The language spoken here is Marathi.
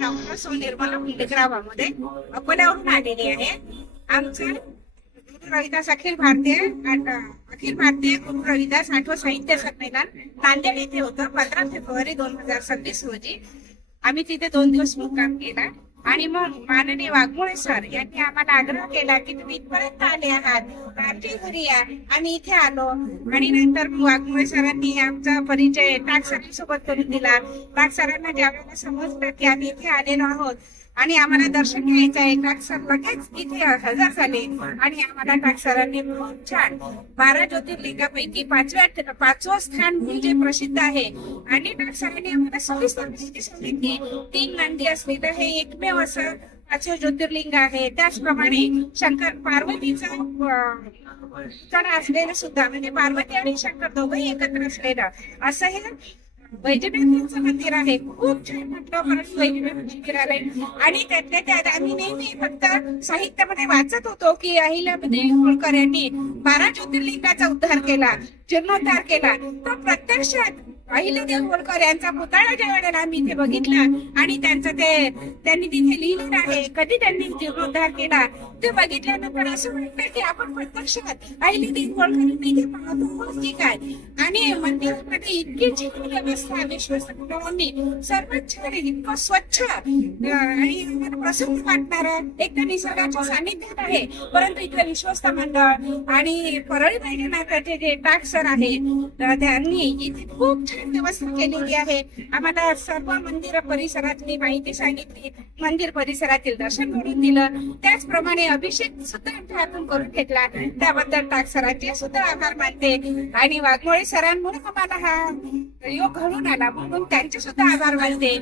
सौ निर्मला गावामध्ये अकोल्यावरून आलेली आहे. आमचं गुरु रविदास अखिल भारतीय गुरु रविदास आठवं साहित्य संमेलन नांदेड येथे होतं 15 फेब्रुवारी 2026 रोजी. आम्ही तिथे 2 दिवस मुक्काम केला आणि मग माननीय वाघमोळे सर यांनी आम्हाला आग्रह केला की तुम्ही इथपर्यंत आले आहात, आमच्या घरी या. आम्ही इथे आलो आणि नंतर वाघमोळे सरांनी आमचा परिचय टाक सरांसोबत करून दिला. टाक सरांना ज्यावेळेला समजलं की आम्ही इथे आलेलो आहोत आणि आम्हाला दर्शन घ्यायचं आहे, टाक सर लगेच इथे हजर झाले आणि आम्हाला टाक सरांनी खूप छान 12 ज्योतिर्लिंगापैकी 5वं स्थान म्हणजे प्रसिद्ध आहे. आणि टाक सरांनी आम्हाला सविस्तर माहिती सांगितली. 3 नंदी असलेलं हे एकमेव असं 5वं ज्योतिर्लिंग आहे. त्याचप्रमाणे शंकर पार्वतीचा कडा असलेलं सुद्धा म्हणजे पार्वती आणि शंकर दोघंही एकत्र असलेलं असं हे वैजनाथांचं मंदिर आहे. खूप छान म्हटलं परत वैजनाथ मंदिर आलंय. आणि त्यातल्या त्यात आम्ही नेहमी फक्त साहित्यामध्ये वाचत होतो की अहिल्यादेवी होळकर यांनी 12 ज्योतिर्लिंगाचा उद्धार केला, जीर्णोद्धार केला. तर प्रत्यक्षात अहिल्यादेवी होळकर यांचा पुतळा ज्या वेळेला आम्ही इथे बघितला आणि त्यांनी तिथे लिहिलेलं आहे कधी त्यांनी जीर्णोद्धार केला ते बघितल्यानंतर असं वाटतं की आपण प्रत्यक्षात अहिल्यादेवी होळकर इथे पाहतो की काय. आणि मंदिरामध्ये इतकी छान व्यवस्था विश्वस्तरांनी सर्वात छान इतकं स्वच्छ आणि प्रसन्न वाटणारं एकदा निसर्गाच्या सानिध्यात आहे. परंतु इथलं विश्वस्त मंडळ आणि परळी वैजनाथाचे जे टाक सर आहे त्यांनी इथे खूप छान व्यवस्था केलेली आहे. आम्हाला सर्व मंदिर परिसरातली माहिती सांगितली, मंदिर परिसरातील दर्शन करून दिलं. त्याचप्रमाणे अभिषेक सुद्धा आमच्या हातून करून घेतला. त्याबद्दल टाक सरांचे सुद्धा आभार मानते. आणि वाघमोळे सरांमुळे आम्हाला हा योग घडून आला म्हणून त्यांचे सुद्धा आभार मानते.